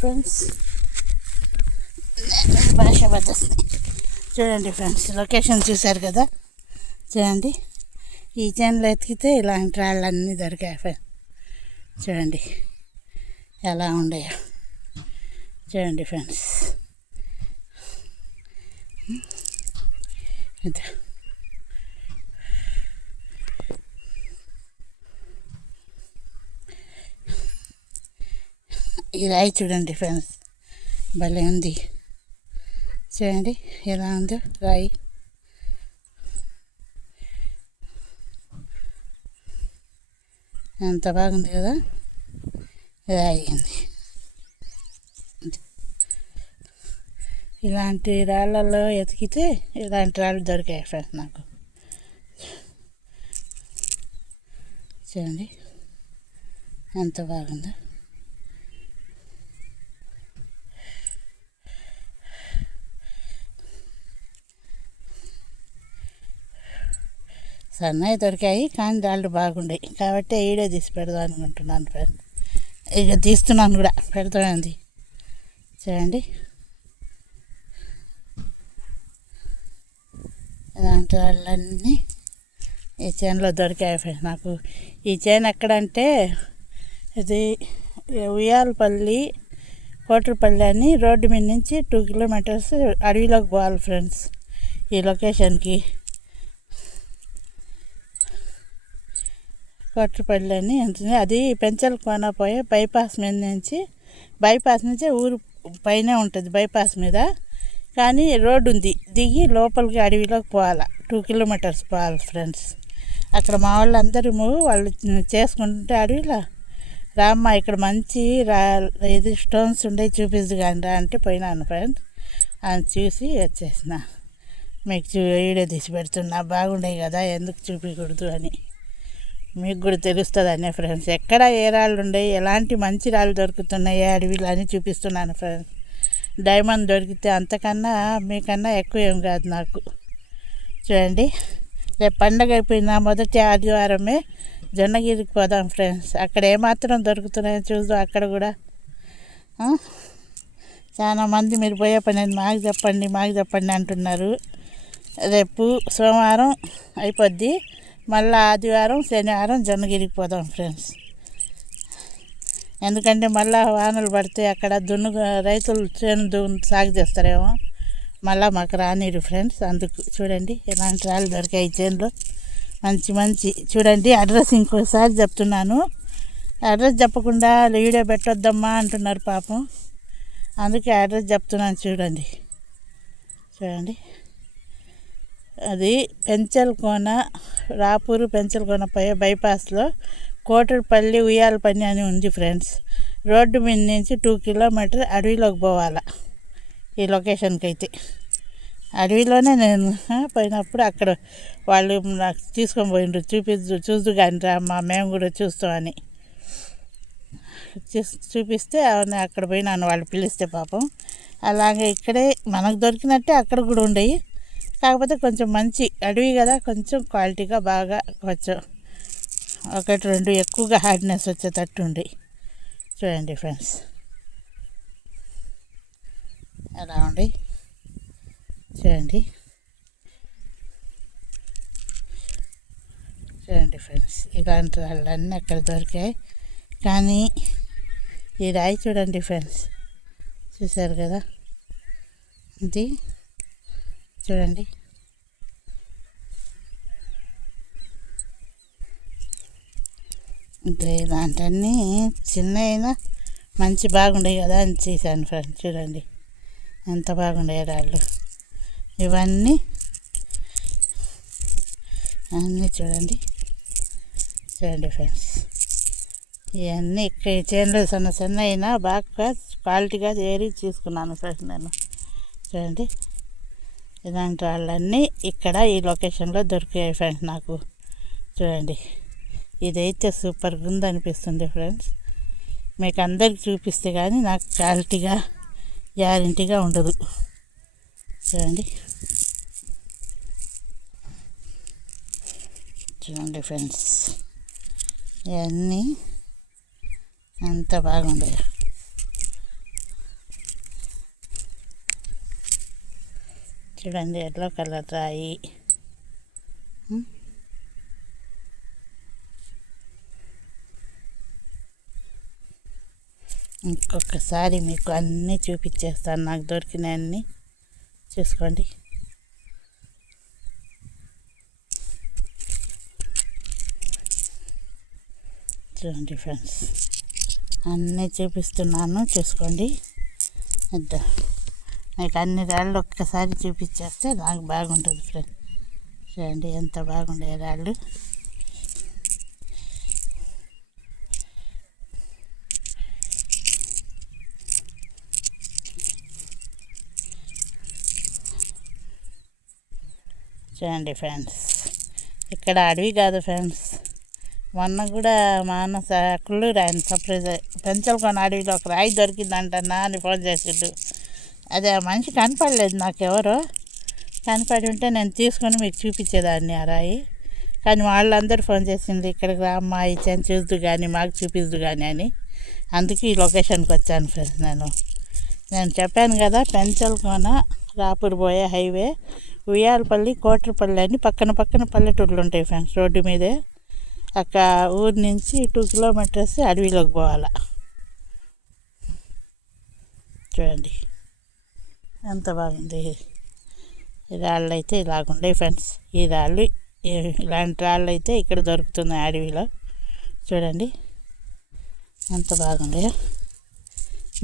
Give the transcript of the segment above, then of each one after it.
Friends, భాష పద్ధతి చూడండి ఫ్రెండ్స్. లొకేషన్ చూశారు కదా, చూడండి. ఈ చేనులో ఎతికితే ఇలాంటి రాళ్ళన్నీ దొరికాయి ఫ్రెండ్స్. చూడండి ఎలా ఉండేయో చూడండి ఫ్రెండ్స్. ఈ రాయి చూడండి ఫ్రెండ్స్, భలే ఉంది. చూడండి ఎలా ఉందో రాయి. ఎంత బాగుంది కదా రాయి ఉంది. ఇలాంటి రాళ్ళల్లో ఎతికితే ఇలాంటి రాళ్ళు దొరికాయి ఫ్రెండ్స్ నాకు. చూడండి ఎంత బాగుందో. సన్నవి దొరికాయి కానీ రాళ్ళు బాగుండాయి కాబట్టి వీడియో తీసి పెడదాం అనుకుంటున్నాను ఫ్రెండ్స్. ఇక తీస్తున్నాను కూడా, పెడతానండి. చూడండి ఇలాంటి వాళ్ళన్నీ ఈ చేనులో దొరికాయి ఫ్రెండ్స్ నాకు. ఈ చేను ఎక్కడంటే ఇది ఉయ్యాలపల్లి కోటరపల్లి అని రోడ్డు మీద నుంచి 2 కిలోమీటర్స్ అడవిలోకి పోవాలి ఫ్రెండ్స్. ఈ లొకేషన్కి కోటరపల్లి అని ఉంటుంది. అది పెంచల కోన పోయే బైపాస్ మీద నుంచి, బైపాస్ నుంచి ఊరు పైనే ఉంటుంది బైపాస్ మీద. కానీ రోడ్డు ఉంది, దిగి లోపలికి అడవిలోకి పోవాలి. 2 కిలోమీటర్స్ పోవాలి ఫ్రెండ్స్. అక్కడ మా వాళ్ళందరూ వాళ్ళు చేసుకుంటుంటే అడవిలో రామ్మ ఇక్కడ మంచి ఇది స్టోన్స్ ఉండే చూపిద్దు కానీ రా అంటే పోయినాను ఫ్రెండ్స్. అని చూసి వచ్చేసిన. మీకు వీడియో తీసి పెడుతున్నా, బాగుండే కదా, ఎందుకు చూపించకూడదు అని మీకు కూడా తెలుస్తుందనే ఫ్రెండ్స్. ఎక్కడ ఏ రాళ్ళు ఉన్నాయి, ఎలాంటి మంచి రాళ్ళు దొరుకుతున్నాయి అడవిలో అని చూపిస్తున్నాను ఫ్రెండ్స్. డైమండ్ దొరికితే అంతకన్నా మీకన్నా ఎక్కువ ఏం కాదు నాకు. చూడండి రేపు పండగ అయిపోయిన మొదటి ఆదివారమే జొన్నగిరికి పోదాం ఫ్రెండ్స్. అక్కడ ఏమాత్రం దొరుకుతున్నాయో చూద్దాం. అక్కడ కూడా చాలా మంది మీరు పోయే పని మాకు చెప్పండి అంటున్నారు. రేపు సోమవారం అయిపోద్ది, మళ్ళీ ఆదివారం శనివారం జొన్నగిరికి పోదాం ఫ్రెండ్స్. ఎందుకంటే మళ్ళీ వానలు పడితే అక్కడ రైతులు చేను సాగు చేస్తారేమో, మళ్ళీ మాకు రానిరు ఫ్రెండ్స్. అందుకు చూడండి ఎలాంటి రాళ్ళు దొరికాయి చేనులో మంచి. చూడండి అడ్రస్ ఇంకోసారి చెప్తున్నాను, అడ్రస్ చెప్పకుండా వీడియో పెట్టొద్దమ్మా అంటున్నారు పాపం, అందుకే అడ్రస్ చెప్తున్నాను. చూడండి అది పెంచలకోన, రాపూరు పెంచలకోన పోయే బైపాస్లో కోటరపల్లి ఉయ్యాలపల్లి అని ఉంది ఫ్రెండ్స్. రోడ్డు మీద నుంచి 2 కిలోమీటర్ అడవిలోకి పోవాలి. ఈ లొకేషన్కి అయితే అడవిలోనే నేను పోయినప్పుడు అక్కడ వాళ్ళు నాకు తీసుకొని పోయిండ్రు, చూస్తూ కానీ రామ్మా మేము కూడా చూస్తామని చూపిస్తే అక్కడ పోయినాను, వాళ్ళు పిలిస్తే పాపం. అలాగే ఇక్కడే మనకు దొరికినట్టే అక్కడ కూడా ఉండయి, కాకపోతే కొంచెం మంచి అడవి కదా, కొంచెం క్వాలిటీగా బాగా కొంచెం 1-2 ఎక్కువగా హార్డ్నెస్ వచ్చేటట్టు ఉండి. చూడండి ఫ్రెండ్స్ ఎలా ఉండి. చూడండి ఫ్రెండ్స్ ఇలాంటి వాళ్ళన్నీ అక్కడ దొరికాయి. కానీ ఈ రాయి చూడండి ఫ్రెండ్స్, చూసారు కదా, ఇది చూడండి. ఇలాంటివన్నీ చిన్న అయినా మంచి బాగుండే కదా అని చేశాను ఫ్రెండ్స్. చూడండి ఎంత బాగుండే రాళ్ళు ఇవన్నీ చూడండి ఫ్రెండ్స్. ఇవన్నీ ఇక్కడ చేనులో సన్న అయినా బాగా క్వాలిటీగా ఏరి తీసుకున్నాను ఫ్రెండ్స్ నేను. చూడండి ఇలాంటి వాళ్ళన్నీ ఇక్కడ ఈ లొకేషన్లో దొరికాయి ఫ్రెండ్స్ నాకు. చూడండి ఇదైతే సూపర్గా ఉంది అనిపిస్తుంది ఫ్రెండ్స్. మీకు అందరికి చూపిస్తే కానీ నాకు క్వాలిటీగా గ్యారంటీగా ఉండదు. చూడండి ఫ్రెండ్స్ ఇవన్నీ ఎంత బాగుంది. చూడండి ఎల్లో కలర్ రాయి. ఇంకొకసారి మీకు అన్నీ చూపించేస్తాను, నాకు దొరికినవన్నీ చూసుకోండి. చూడండి ఫ్రెండ్స్, అన్నీ చూపిస్తున్నాను చూసుకోండి. నాకు అన్ని రాళ్ళు ఒక్కసారి చూపించేస్తే నాకు బాగుంటుంది ఫ్రెండ్. చూడండి ఎంత బాగుండే రాళ్ళు. చూడండి ఫ్రెండ్స్, ఇక్కడ అడవి కాదు ఫ్రెండ్స్. మొన్న కూడా మానస కుళ్ళూరు ఆయన సర్ప్రైజ్ పెంచలకొన అడవిలో ఒక రాయి దొరికిందంటన్నా అని ఫోన్ చేసిండు. అదే ఆ మనిషి కనపడలేదు నాకు, ఎవరో కనపడి ఉంటే నేను తీసుకొని మీకు చూపించేదాన్ని ఆ రాయి. కానీ వాళ్ళందరూ ఫోన్ చేసింది, ఇక్కడికి రామ్మా ఇచ్చాను చూద్దు కానీ మాకు చూపిద్దు కానీ అని. అందుకే ఈ లొకేషన్కి వచ్చాను ఫ్రెండ్స్. నేను చెప్పాను కదా, పెంచలకొన రాపూర్ పోయే హైవే, ఉయ్యాలపల్లి కోట్రపల్లి అని పక్కన పల్లెటూర్లు ఉంటాయి ఫ్రెండ్స్. రోడ్డు మీదే అక్కడ ఊరి నుంచి 2 కిలోమీటర్స్ అడవిలోకి పోవాలా. చూడండి ఎంత బాగుంది. ఈ రాళ్ళు అయితే ఇలాగుండే ఫ్రెండ్స్. ఈ రాళ్ళు ఇలాంటి రాళ్ళు అయితే ఇక్కడ దొరుకుతున్నాయి అడవిలో. చూడండి ఎంత బాగుంది.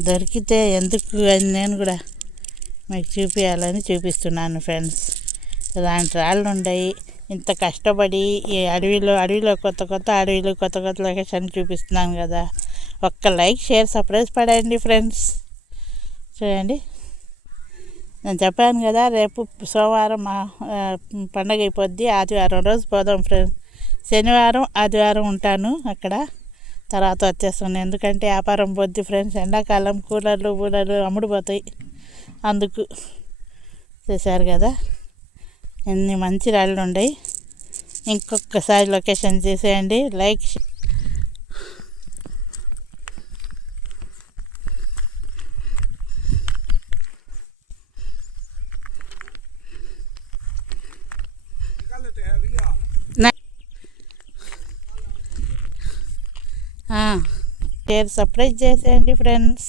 దొరికితే ఎందుకు అని నేను కూడా మీకు చూపించాలని చూపిస్తున్నాను ఫ్రెండ్స్. ఇలాంటి రాళ్ళు ఉన్నాయి. ఇంత కష్టపడి ఈ అడవిలో కొత్త లొకేషన్ చూపిస్తున్నాను కదా. ఒక్క లైక్ షేర్ సర్ప్రైజ్ పడండి ఫ్రెండ్స్. చూడండి నేను చెప్పాను కదా, రేపు సోమవారం పండగ అయిపోద్ది, ఆదివారం రోజు పోదాం ఫ్రెండ్స్. శనివారం ఆదివారం ఉంటాను అక్కడ, తర్వాత వచ్చేస్తాను. ఎందుకంటే వ్యాపారం పోద్ది ఫ్రెండ్స్. ఎండాకాలం కూలర్లు అమ్ముడుపోతాయి. అందుకు చేశారు కదా, ఎన్ని మంచి రాళ్ళు ఉన్నాయి. ఇంకొకసారి లొకేషన్ చేసేయండి. లైక్ షేర్ సర్ప్రైజ్ చేసేయండి ఫ్రెండ్స్.